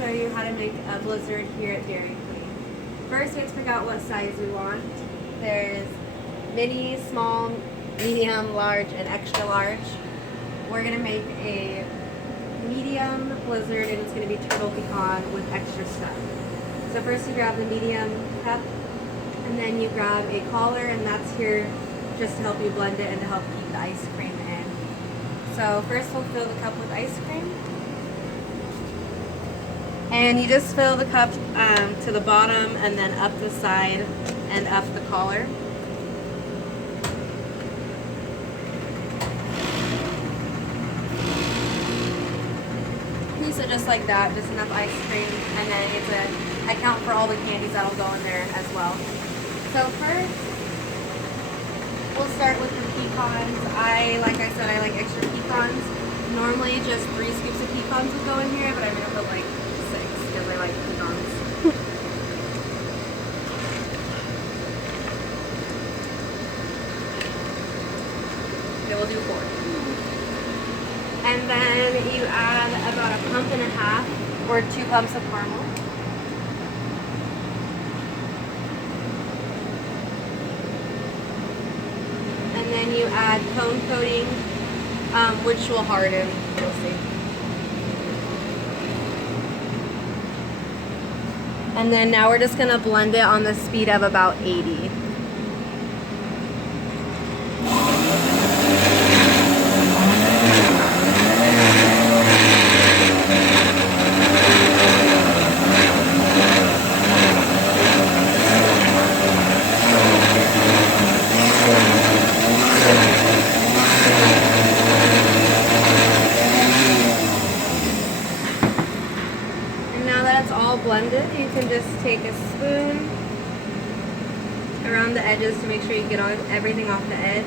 show you how to make a blizzard here at Dairy Queen. First, we have to pick out what size we want. There's mini, small, medium, large, and extra large. We're gonna make a medium blizzard, and it's gonna be turtle pecan with extra stuff. So first you grab the medium cup, and then you grab a collar, and that's here just to help you blend it and to help keep the ice cream in. So first we'll fill the cup with ice cream. And you just fill the cup to the bottom and then up the side and up the collar. So just like that, just enough ice cream, and then I count for all the candies that'll go in there as well. So first, we'll start with the pecans. Like I said, I like extra pecans. Normally just 3 scoops of pecans would go in here, but I'm gonna put like 6 because I like pecans. Okay, we'll do 4. And then you add about 1.5 pumps or 2 pumps of caramel. And then you add cone coating, which will harden, you'll see. And then now we're just gonna blend it on the speed of about 80. All blended, you can just take a spoon around the edges to make sure you get everything off the edge.